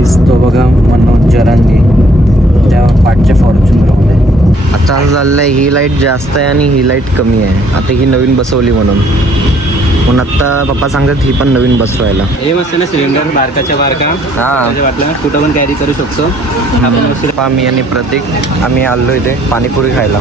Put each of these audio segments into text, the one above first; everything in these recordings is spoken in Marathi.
गाईस तो बघा मनोज जरांगे त्या पाठच्या फॉर्च्युनरमध्ये. आता असं झालेलं आहे, ही लाईट जास्त आहे आणि ही लाईट कमी आहे. आता ही नवीन बसवली म्हणून आत्ता पप्पा सांगतात ही पण नवीन बसवायला. हे मस्त ना सिलेंडर बारकाच्या बारका वाटला कुठं पण कॅरी करू शकतो आपण. पप्पा मी आणि प्रतीक आम्ही आलो इथे पाणीपुरी खायला.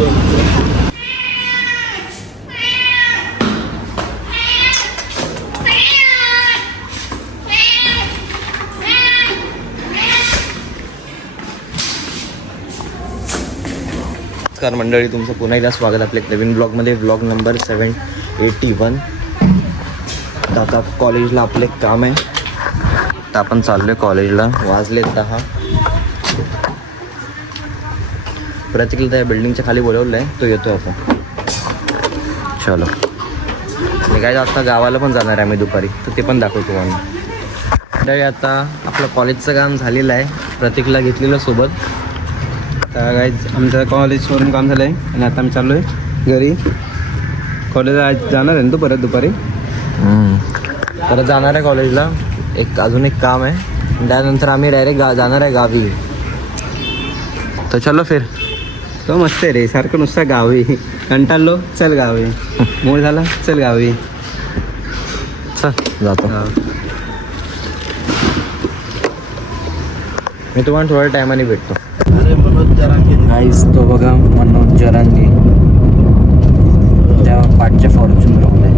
नमस्कार मंडळी, तुमचं पुन्हा एकदा स्वागत आपल्या नवीन ब्लॉगमध्ये. Blog number 781. आता कॉलेजला आपले काम आहे, तर आपण चाललो आहे कॉलेजला. वाजले 10. प्रतीकला त्या बिल्डिंगच्या खाली बोलवलं आहे, तो येतो आता. चलो मी काय आता गावाला पण जाणार आहे आम्ही दुपारी, तर ते पण दाखवतो तुम्हाला. मंडळी आता आपलं कॉलेजचं काम झालेलं आहे, प्रतीकला घेतलेलं सोबत. तर गाईज आमचं कॉलेजवरून काम झालं आहे आणि आता आम्ही चाललो आहे घरी. कॉलेजला आज जाणार आहे ना तू परत दुपारी? परत जाणार आहे कॉलेजला. अजून एक काम आहे, त्यानंतर आम्ही डायरेक्ट जाणार आहे गावी. तर चलो फिर. तो मस्त आहे रे, सारखं नुसता गावी. कंटाळलो चल गावी, मूड झाला चल गावी. चल जातो. मी तुम्हाला थोड्या टायमाने भेटतो. गाईस तो बघा मनोज जरांगे त्या पाठच्या फॉर्च्युनरमध्ये.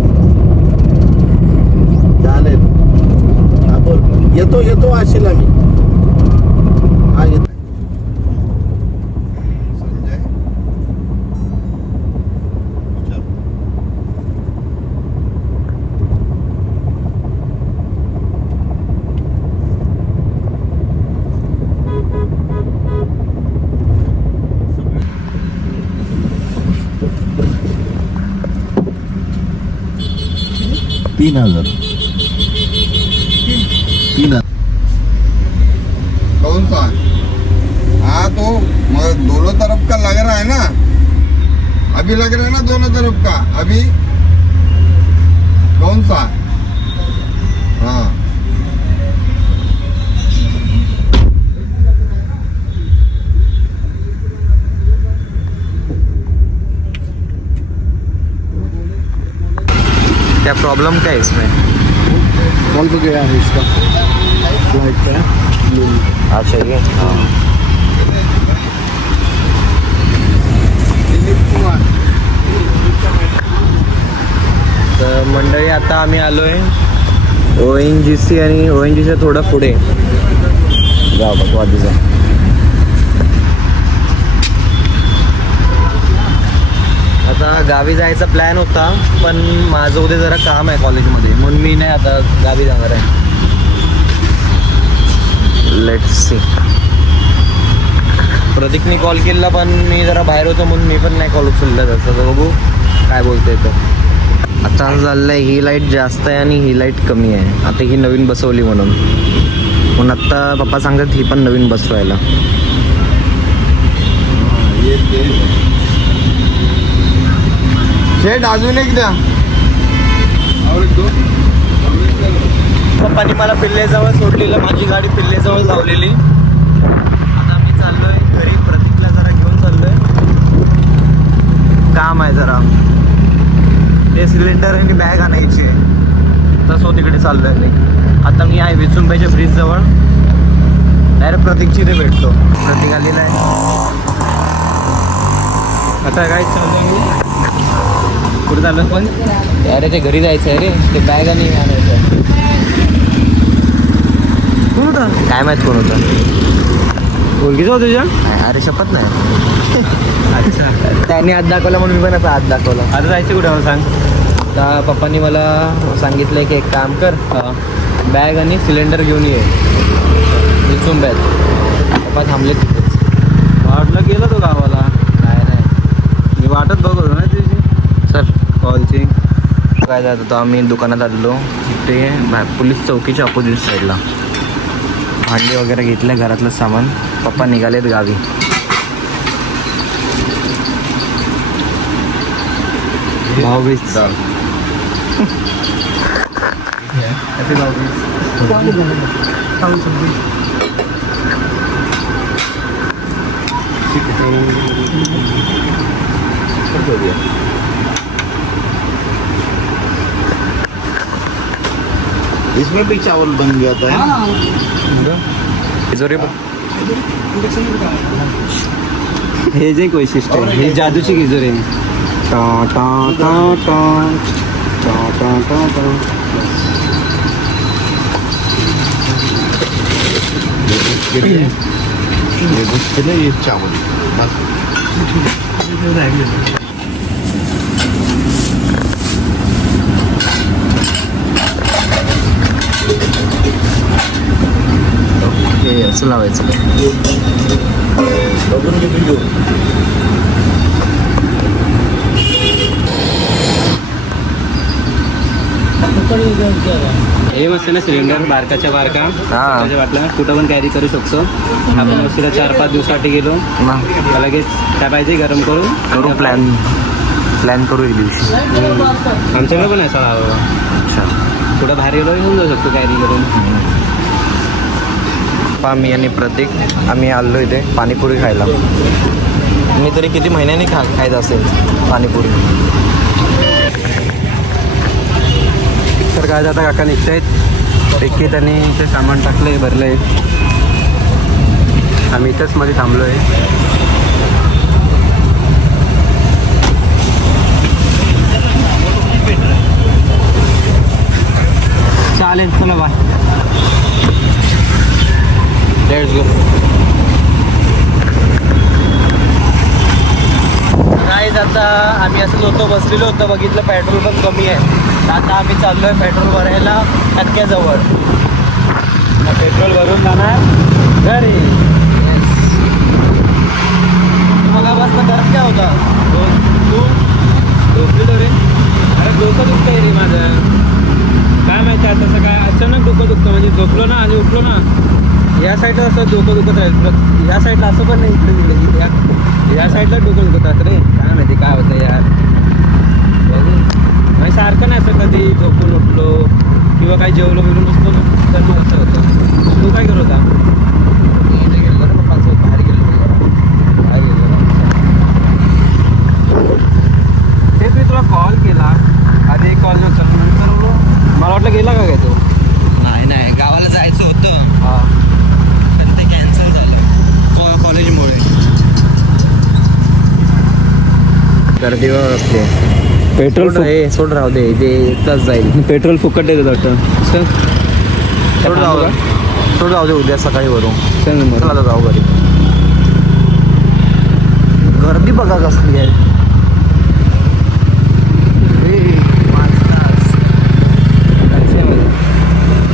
चालेल, आपण येतो आशिला मी. हा येतो. तीन हजार कौन सा? हाँ तो दोनों तरफ का लग रहा है ना, अभी लग रहा है ना दोनों तरफ का. अभी कौन सा? हाँ क्या प्रॉब्लम क्या है इसमें? बल्ब गया है इसका, लाइट का. अच्छा ये हाँ. तर मंडळी आता आम्ही आलो आहे ONGC आणि ONGCच्या थोडं पुढे जा बघवादीचा. आता गावी जायचा प्लॅन होता, पण माझं उद्या जरा काम आहे कॉलेजमध्ये, म्हणून मी नाही आता गावी जाणार आहे. Let's see. प्रतीकने कॉल केला पण मी जरा बाहेर होतो म्हणून मी पण नाही कॉल उचलला त्याचा. तर बघू काय बोलतोय तो. आता असं झालेलं आहे, ही लाईट जास्त आहे आणि ही लाईट कमी आहे. आता ही नवीन बसवली म्हणून आत्ता पप्पा सांगतात ही पण नवीन बसवायला. शेट अजून एक द्या. पप्पानी मला पिल्लेजवळ सोडलेलं, माझी गाडी पिल्लेजवळ लावलेली. आता मी चाललोय घरी, प्रतीकला जरा घेऊन चाललोय. काम आहे जरा, ते सिलेंडर आणि बॅग आणायची आहे, तसं तिकडे चाललोय मी. आता मी आहे विचुंबाईच्या ब्रिजजवळ, डायरेक्ट प्रतीकची ते भेटतो. प्रतीक आलेला आहे. आता काय चाललं कुठं झालं पण? अरे ते घरी जायचं आहे रे, ते बॅग आणि आणायचं आहे. कोण होता काय माहीत कोण होतं. ओळखीचं होतं तुझ्या? अरे शपथ नाही. अच्छा, त्यांनी हात दाखवला म्हणून मी पण असा हात दाखवला. आता जायचं कुठं मला सांग. आता पप्पांनी मला सांगितलं की एक काम कर, बॅग आणि सिलेंडर घेऊन ये विचुंब्यात. पप्पा थांबले तिथेच. वाटलं गेला तो गावाला. नाही मी वाटत बघतो ना तुझी सर कॉलची. काय जात होतो आम्ही दुकानात आलेलो, इथे पोलीस चौकीच्या अपोजिट साईडला. भांडी वगैरे घेतलं, घरातलं सामान. पप्पा निघालेत गावी. भाऊबीज. हॅपी भाऊबीज. इसमें भी चावल बन गया था तिजोरी बघ. हे जे एक वैशिष्ट्य आहे हे जादूची गिजोरी आहे टा टा टा टा टा टा टा टा. ये चावल हे असं लावायचं. हे मस्त ना सिलेंडर बारकाच्या बारका त्याच्या वाटलं कुठं पण कॅरी करू शकतो. आपण वस्तूला 4-5 दिवसासाठी गेलो ना का लगेच काय पाहिजे गरम करून करू प्लॅन करू एक दिवशी. आमच्याकडे पण असा हवा अच्छा. कुठं बाहेर गेलो घेऊन जाऊ शकतो कॅरी करून. पहा मी आणि प्रतीक आम्ही आलो इथे पाणीपुरी खायला. मी तरी किती महिन्यांनी खायचं असेल पाणीपुरी. तर काय आता काका निघतायत डिक्की त्यांनी इथे सामान टाकलंय भरलंय. आम्ही इथंच मध्ये थांबलो आहे. चालेल चला बाय. Let's go. गाईज आता आम्ही असंच होतो बसलेलो होतो बघितलं पेट्रोल पण कमी आहे. आता आम्ही चाललो आहे पेट्रोल भरायला टक्क्याजवळ. पेट्रोल भरून जाणार घरी. मला बस करत काय होता तू झोपलेलो रे. अरे डोकं दुखतंय रे माझं. काय माहिती आता तसं काय अचानक डोकं दुखतं म्हणजे झोपलो ना आणि उठलो ना या साईडला असं डोकं दुखत राहील. या साईडला असं पण नाही इकडे या साईडला डोकं दुखत राहतं रे. काय माहिती काय होतं यार. बघू म्हणजे सारखं नाही असं कधी झोपून उठलो किंवा काही जेवलो बिवून बसलो ना तर मग असं होतं. तू काय करत होता? गेलो ना पप्पांसोबत बाहेर गेलो. काय गेलो तेच मी तुला कॉल केला आधी एक कॉल नव्हता नंतर मला वाटलं गेला का काय तो. नाही गावाला जायचं होतं हां पण ते कॅन्सल झालं कॉलेजमुळे. गर्दीवर असते. पेट्रोल सोड राहू दे ते एकदाच जाईल. पेट्रोल फुकट देतो डॉक्टर. सोड राहू दे उद्या सकाळी वरू. चल मग. चला आता जाऊ घरी. गर्दी बघा कसली आहे.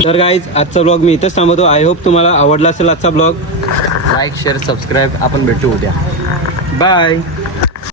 तर गाईज आजचा ब्लॉग मी इथंच थांबवतो. आय होप तुम्हाला आवडला असेल आजचा ब्लॉग. Like share subscribe. आपण भेटू उद्या. बाय.